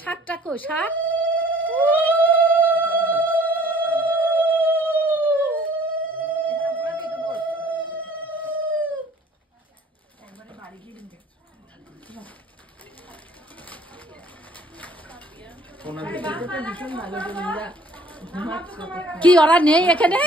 শাকটা কই শাক কি ওরা নেই এখানে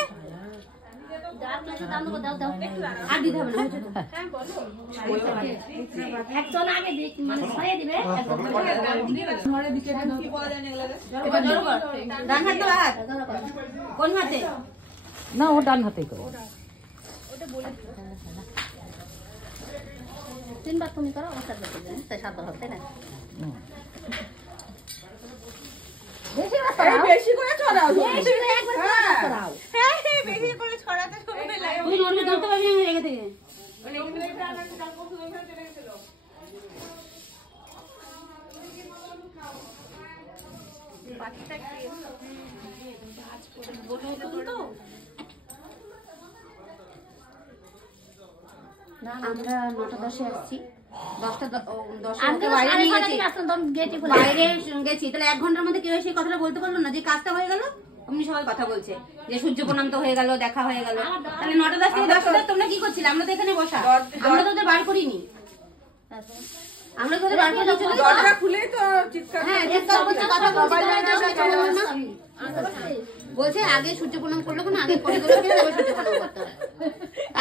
না ও ডান হাতে করো তিনবার তুমি করো সাতবার হতে না বেশি করে ছড়াও বেশি করে ছড়াতে সময় লাগে তুমি নড়বে ধরতে পারবি না রেখে থেকে বাকিটা কি আজ করে বলো তো না আমরা 9টা 10-এ আসছি 10টা 10 বাইরে গেছি তাহলে 1 ঘন্টার মধ্যে কেউ সেই কথাটা বলতে পারলো না যে কাজটা হয়ে গেল অমনি সবাই কথা বলছে যে সূর্য প্রণাম তো হয়ে গেল দেখা হয়ে গেল তাহলে 9টা 10 থেকে 10টা তোমরা কি করছিলে আমরা তো এখানে বসা আমরা তো ওদের বার করিনি আমরা তো ওদের বার করে দরজা খুলে তো চিৎকার হ্যাঁ চিৎকার করতে কথা বলছে বলছে আগে সূর্য প্রণাম করলো কেন আগে পরে করে দিলে আবার সূর্য প্রণাম করতে হয়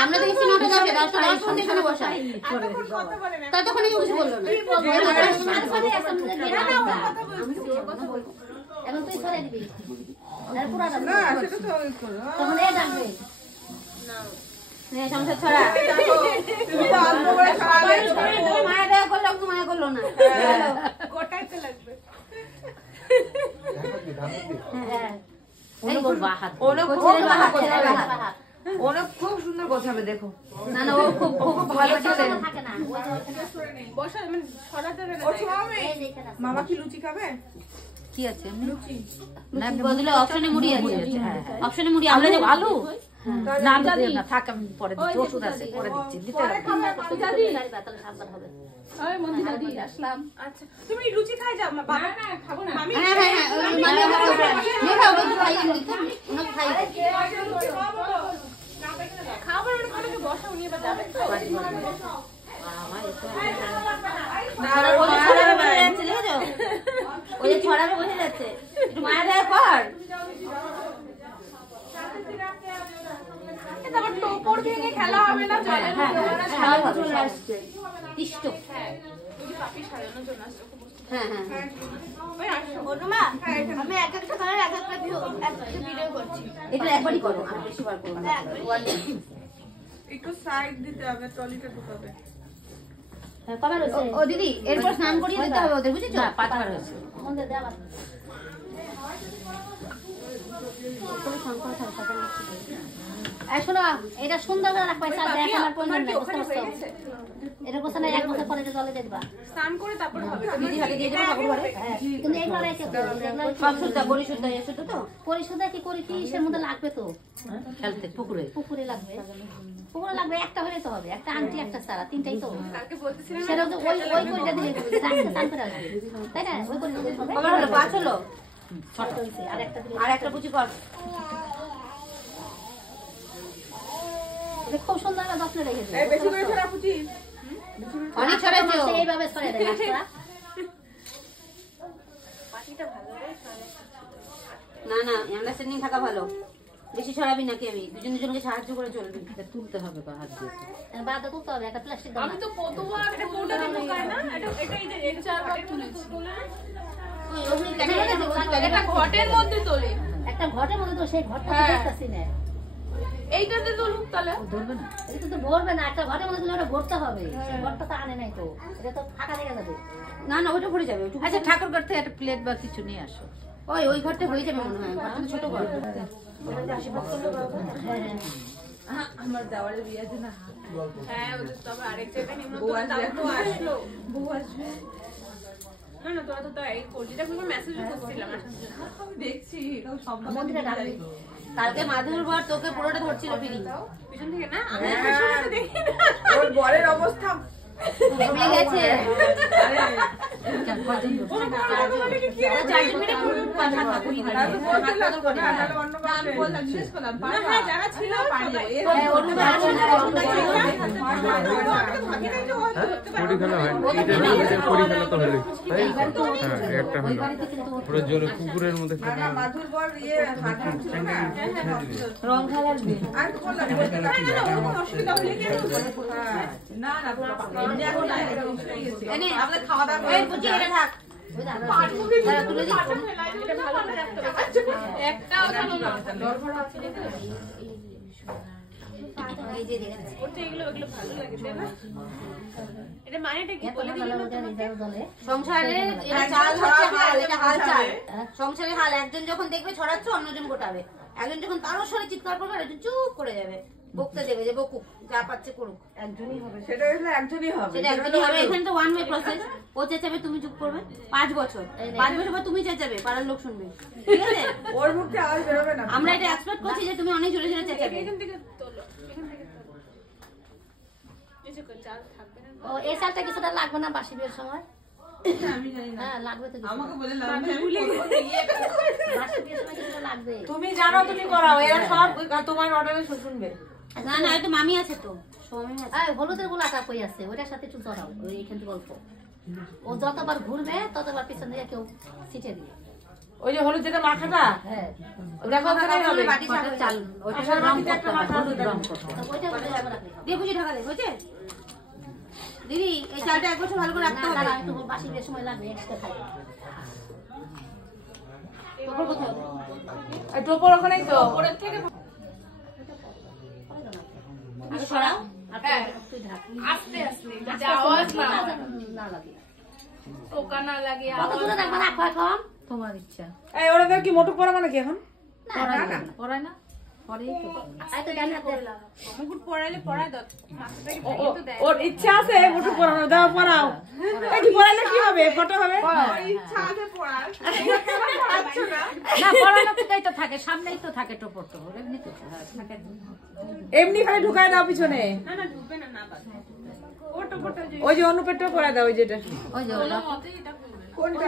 আমরা দেখছি 9টা 10 10টা 10 মধ্যে এখানে বসা ততক্ষণে কেউ কিছু বললো না এখন তুই সরে দিবি আর পুরাটা না সেটা তো তখন এ ডাকবে না নে সংসার ছড়া তুমি তো আনবো করে ছড়াবে তুমি মায়া দেয়া করলো তুমি মায়া করলো না গোটাইতে লাগবে হ্যাঁ ওরে বলবা হাত ওরে ওরে খুব সুন্দর গোছাবে দেখো না না ও খুব খুব ভালো ছেলে থাকে না বসা মানে ছড়াতে দেবে না ও ছড়াবে মামা কি লুচি খাবে কি আছে লুচি না বদলে অপশনে মুড়ি আছে অপশনে মুড়ি আমরা যে আলু না দিও না থাক আমি পরে দিচ্ছি ওষুধ আছে পরে দিচ্ছি দিতে হবে দাদি তাহলে সাবধান হবে ওই মন্দির দাদি আসলাম আচ্ছা তুমি লুচি খাই যাও বাবা না খাবো না আমি হ্যাঁ হ্যাঁ মানে নিয়ে খাও লুচি খাই না খাই খাবার ওর ঘরে বসা উনি এবার যাবে তো বাবা এসে না ওই যাচ্ছে দেখো ওই ছড়াবে বসে যাচ্ছে একটু মায়া দেয়া কর তারপর টোপর ভেঙে খেলা হবে না জলে হ্যাঁ চলে আসছে তিষ্ট হ্যাঁ ওই যে পাপি সাজানোর জন্য আসছে হ্যাঁ হ্যাঁ ওই আসো অনুমা আমি এক একটা কালার এক একটা ভিডিও করছি এটা একবারই করো আর বেশি বার করো না একটু সাইড দিতে হবে ট্রলিটা ঢুকাবে হ্যাঁ কবার হইছে ও দিদি এরপর স্নান করিয়ে দিতে হবে ওদের বুঝেছো 5 বার হইছে মন্দির দেওয়া শোনো এটা সুন্দর করে রাখবা দেখার প্রয়োজন নেই বুঝতে পারছো এটা কোথায় এক বছর পরে জলে দেখবা স্নান করে তারপর হবে দিদি হাতে দিয়ে দেবো ঠাকুর ঘরে কিন্তু এগুলো রেখে সব শুদ্ধ পরিশুদ্ধ এসে তো পরিশুদ্ধ কি করি কি এর মধ্যে লাগবে তো খেলতে পুকুরে লাগবে পুকুরে লাগবে একটা হলে তো হবে একটা আংটি একটা সারা তিনটাই তো কালকে বলতেছিলেন সেটা তো ওই করিটা দিলে স্নান করে আসবে তাই না ওই করি হবে কবার হলো 5 হলো ছোট হইছে আর একটা বুঝি কর খুব সুন্দর না যত্ন রেখেছে এই বেশি করে ছড়া পুচি অনেক ছড়াইছো এইভাবে ছড়াই দেন রাস্তা পাটিটা ভালো করে না না আন্ডারস্ট্যান্ডিং থাকা ভালো বেশি ছড়াবি না কেবি দুজনকে সাহায্য করে চলবি এটা তুলতে হবে হাত দিয়ে বাদা তুলতে হবে একটা প্লাস্টিক দাও আমি তো কতবার এটা কোনটা ঢোকায় না এটা চারবার তুলেছি ওই ওগুলি কেন এটা ঘটের মধ্যে তোলে একটা ঘটের মধ্যে তো সেই ঘরটা দেখতাছি না এইটাতে তো লুক তাহলে ধরবে না এটা তো ধরবে না একটা ঘরের মধ্যে ওটা ভরতে হবে ঘরটা তো আনে নাই তো এটা তো ফাঁকা দেখা যাবে না না ওটা ভরে যাবে আচ্ছা ঠাকুর ঘর থেকে একটা প্লেট বা কিছু নিয়ে আসো ওই ঘরটা হয়ে যাবে মনে হয় ঘরটা ছোট ঘর আমার দেওয়ারের বিয়ে আছে না। হ্যাঁ ওদের তো আবার আরেক জায়গায় নিমন্ত্রণ তাও তো আসলো। বউ আসবে না না তোরা তো তাই করছিস এখন মেসেজও করছিলাম আসার জন্য। আমি দেখছি এটাও সব মন্দিরে ডাকবে কালকে মাধুর বর তোকে পুরোটা ধরছিল ফিরি পিছন থেকে না আমি পিছনে তো দেখি না। ওর বরের অবস্থা ঘেমে গেছে আমি বললাম জিজ্ঞেস করলাম যারা ছিল পরি খেলা হয় ঈদের ঈদের পরি খেলা তো হলো তাই হ্যাঁ একটা হলো পুরো জলে পুকুরের মধ্যে খেলা মাধুর বর ইয়ে হাঁটা ছিল না রং খেলার বিয়ে আর তো বললাম বলতে না ওরকম অসুবিধা হলে কি না না এমনি এখন না এটা উঠে গেছে এনে আমাদের খাওয়া দাওয়া এই বুঝি এটা থাক দাঁড়া, তুলে দিচ্ছি। একটাও ভালো না এই যে দেখেছি। ওটা এগুলো ভালো লাগে তাই না? এটা মানেটা কি বলে দিবি না? সংসারে এটা চাল হচ্ছে হাল, এটা হাল চাল। সংসারে হাল একজন যখন দেখবে ছড়াচ্ছে অন্যজন গোটাবে, একজন যখন তারও সরে চিৎকার করবে একজন চুপ করে যাবে, বকতে দেবে যে বকুক, যা পাচ্ছে করুক। একজনই হবে সেটা হলে একজনই হবে সেটা একজনই হবে। এখানে তো ওয়ান ওয়ে প্রসেস। ও চেঁচাবে তুমি চুপ করবে 5 বছর, 5 বছর পর তুমি চেঁচাবে, পাড়ার লোক শুনবে, ঠিক আছে? ওর মুখ থেকে আওয়াজ বেরোবে না আমরা এটা এক্সপেক্ট করছি যে তুমি অনেক জোরে জোরে চেঁচাবে। এখান থেকে তোলো এখান থেকে তোলো কিছু কর চাল থাকবে না। ও এই সালটা কিছুটা লাগবে না বাসি বিয়ের সময়? আমি জানি না হ্যাঁ লাগবে তো কিছু। আমাকে বলে লাভ আমি নেই ভুলে গেছি বাসি বিয়ের সময় কিছুটা লাগবে। তুমি জানো তুমি করাও এরা সব তোমার অর্ডারে শুনবে না না, তো মামি আছে তো, মামি আছে। এই হলুদের গোলাটা কই আছে? ওটার সাথে একটু জড়াও, ওই এখান থেকে অল্প। ও যতবার ঘুরবে ততবার পিছন দিয়ে কেউ ছিটে দিবে। ওই যে হলুদ যেটা মাখাটা হ্যাঁ ওটা কোথায় হবে বাটি চাল, ওইটা সব রং করতে হবে, হলুদ রং করতে হবে। ওইটা ওইটা আমরা রাখি। দিয়ে বুঝি ঢাকা দে, হয়েছে? দিদি এই চালটা 1 বছর ভালো করে রাখতে না হবে। না একটু বাসি বিয়ের সময় লাগবে এক্সট্রা খাই। তোর কোথায়? এই টোপর ওখানেই তো ওপরের থেকে তুমি সরাও। আর তুই ঢাক। আস্তে আস্তে যাতে আওয়াজ না না লাগে। টোকা না লাগে কত দূরে রাখবা রাখো এখন? তোমার ইচ্ছা। এই ওরা কি মোটর পরা মানে কি এখন পড়ায় না? পরেই তো। এই তো ডান হাতে মুকুট পরাইলে পরায় দাও মাথাটাকে ও- ভেঙে তো দেয় ওর ইচ্ছা আছে মোটর পরানো দাও পরাও এই কি পরাইলে কি হবে ফটো হবে ইচ্ছা আছে পড়ার না পড়ানো থেকেই তো থাকে, সামনেই তো থাকে টোপর টোপর, এমনি তো থাকে। এমনি খালি ঢুকায় দাও পিছনে না না ঢুকবে না না বাদ ওটা ওটা যে ওই যে অনুপেটটা পরায় দাও ওই যেটা ওই যে ওটা মতে এটা করবে কোনটা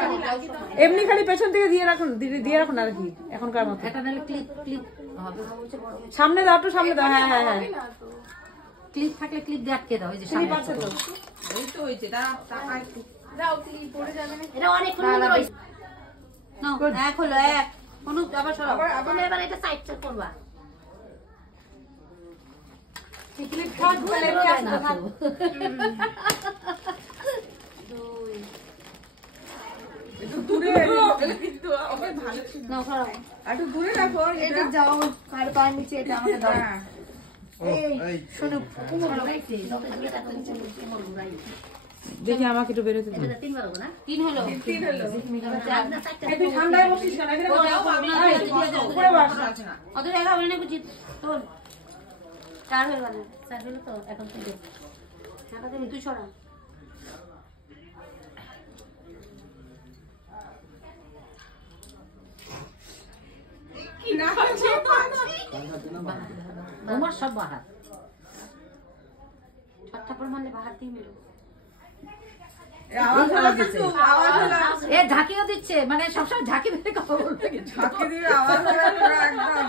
এমনি খালি পেছন থেকে দিয়ে রাখুন দিয়ে রাখুন আর কি এখনকার মতো এটা নাহলে ক্লিপ ক্লিপ হবে। সামনে দাও একটু সামনে দাও হ্যাঁ হ্যাঁ হ্যাঁ ক্লিপ থাকলে ক্লিপ দিয়ে আটকে দাও, ওই যে সামনে আছে তো এই তো হয়েছে দাঁড়া একটু দাও ক্লিপ পড়ে যাবে না এটা অনেকক্ষণ মনে রয়েছে। নাও, এক হলো এক। অনু আবার সরাও। তুমি এবার এটা সাইড চেক করবা। ক্লিপ থাক তাহলে এমনি আসতে থাক একটু দূরে কিন্তু ওকে ভালো ছিল নাও সরাও। একটু দূরে রাখো এটা যাও কার পায়ের নিচে এটা আমাকে দাও। হ্যাঁ শোনো কোমর ঘুরাইছে, যত দূরে রাখতে নিচে কোমর ঘুরাইছে। দেখি আমাকে একটু বেরোতে দাও এটা 3 বার হবে না? 3 হলো। আপনার সাইডটা এই তুই ঠান্ডায় বসিস কেন এখানে বস উপরে বস অত জায়গা হবে না বুঝি তোর 4 হয়ে গেল। স্যার হলো তো এখন থেকে। ঢাকা দে, তুই সরা। তোমার সব বাহার। থাপ্পড় মারলে বাহার দিয়ে মেরো। আওয়াজ হলো কিন্তু আওয়াজ হলো এ ঝাঁকিও দিচ্ছে, মানে সবসময় ঝাঁকি দিয়ে কথা বলতে গেছে। ঝাঁকি দিয়ে আওয়াজ হলো পুরো একদম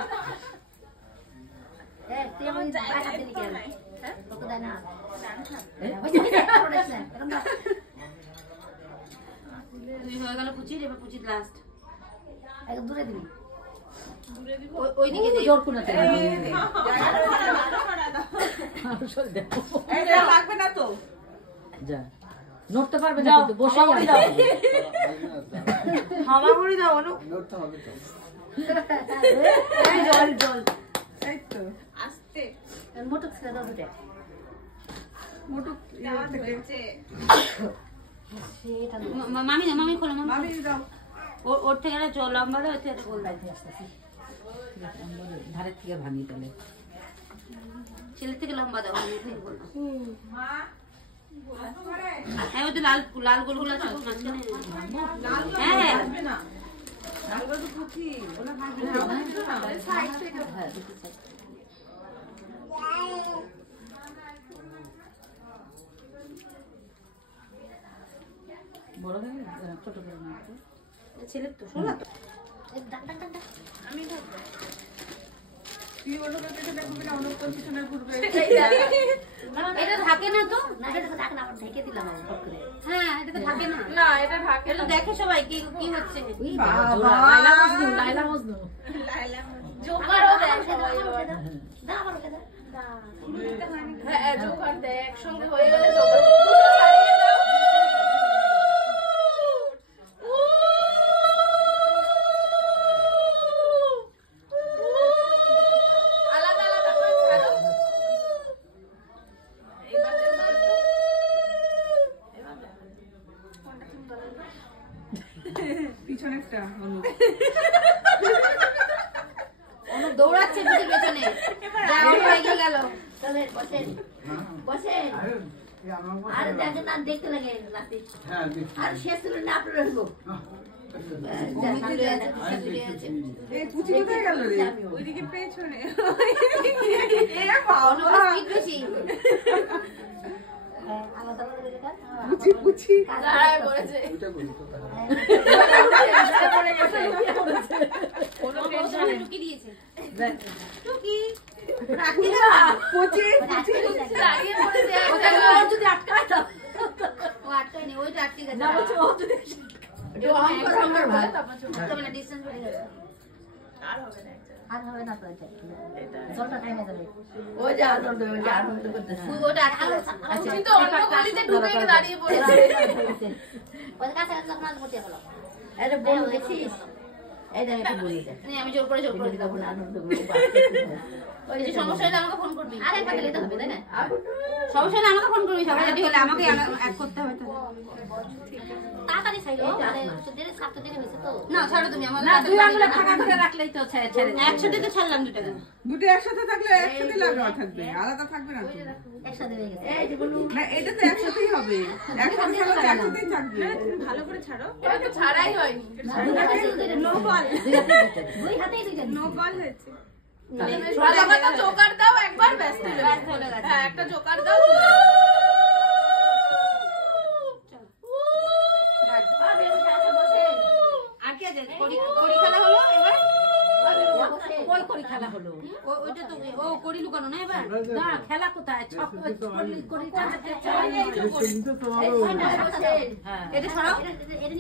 তুই এমন জায়গা হাতে নিয়ে গেল। হ্যাঁ কত দেয় না? তুই হয়ে গেল পুচির, এবার পুচির লাস্ট। একদম দূরে দিবি। ওইদিকে দে। জোর করে দেয়। এটা লাগবে না তো যা নড়তে পারবে না কিন্তু বসেই আছে। হামাগুড়ি দাও অনু এই জল জল। এই তো আস্তে মোটক ছেড়ে দাও দুটো। মোটু হয়েছে সেটা মামি না, মামি খোলো, মামি মামি দাও ওর থেকে একটা লম্বা দাও, এর থেকে একটা গোল দাও। ধারের থেকে ভাঙি তাহলে। ছেলের থেকে লম্বা দাও আমি এটাই বললাম। হ্যাঁ ওই তো লাল লাল গোলগুলো আছে ওর মাঝখানে। হ্যাঁ হ্যাঁ বড় হয়ে ছোট করে না ছেলের তো শোনা তো আমি থাকবো তুই ওটা দেখে দেখবি না অন্য তোর পিছনে ঘুরবে এটা থাকে না তো। না এটা তো থাক না, আমরা ঢেকে দিলাম আমি ফট করে। হ্যাঁ এটা তো থাকে না। না এটা ঢাকে এটা দেখে সবাই কি কি হচ্ছে। লাইলা মজনু লাইলা মজনু জোকারও দেয় সবাই না আমার ওকে দাও। হ্যাঁ জোকার দেয় একসঙ্গে হয়ে গেলে জোকার দুটো ছাড়িয়ে দাও আলাদা আলাদা করে ছাড়ো এবার দেখো পিছনেরটা হলো অনু দৌড়াচ্ছে বুঝি পেছনে। যা ওর হয়ে গেল। চলেন বসেন বসেন। আর দেখেন না দেখতে লাগে রাতে। আর শেষ ছিল না আপনার হইব। এই পুচি কোথায় গেল রে ওইদিকে পেছনে এ বাবা বেশি আলাদা আলাদা করে কাজ। পুচি পুচি দাঁড়ায় পড়েছে পড়ে গেছে কোনো টেনশন নেই টুকি দিয়েছে। টুকি রাখতে দাও। পুচি দাঁড়িয়ে পড়েছে এক ওটা জায়গায়। যদি আটকায় দাও ও আটকায়নি ওইটা আটকে গেছে। না বলছো ও যদি একবার আমার ভালো তারপর চলে যাবে। তবে না ডিসটেন্স বেড়ে গেছে। আর হবে না একটা। আর হবে না তো এটা। জলটা টাইমে যাবে। ওইটা আটকে গেছে। তুমি তো অন্য গলিতে ঢুকে গিয়ে দাঁড়িয়ে পড়েছে ওই কাছে কাছে আপনার মধ্যে গেল। আরে বল দেখছিস? এই দেখো একটু বলি দে। নে, আমি জোর করে দিতাম না। ওই যে সমস্যা হলে আমাকে ফোন করবি। আরে একবার দিতে হবে তাই না? সমস্যা হলে আমাকে ফোন করবি। সবাই রেডি হলে আমাকে এক করতে হবে তো। তাড়াতাড়ি ছাইলো। আরে দেরি সাতটা দেরি হয়েছে তো। না ছাড়ো তুমি আমার না দুই আঙুলে ফাঁকা করে রাখলেই তো ছেড়ে ছেড়ে দেবে। একসাথে তো ছাড়লাম দুটো কেন। দুটো একসাথে থাকলে একসাথে লাগা থাকবে আলাদা থাকবে না তো একসাথে হয়ে গেছে। না এটা তো একসাথেই হবে একসাথে থাকলে তো একসাথেই থাকবে ভালো করে ছাড়ো এটা তো ছাড়াই হয়নি নো বল। দুই হাতেই দুইটা। নো বল হয়েছে আলাদা জোকার দাও একবার ব্যস্ত হয়ে গেছে। হ্যাঁ একটা জোকার দাও আর কি আছে? কড়ি খেলা হলো এবার। কই করি খেলা হলো ওইটা তো ও কড়ি লুকানো না এবার। না খেলা কোথায় ছক করি এই কয়টা বসে। হ্যাঁ এটা ছড়াও। এটা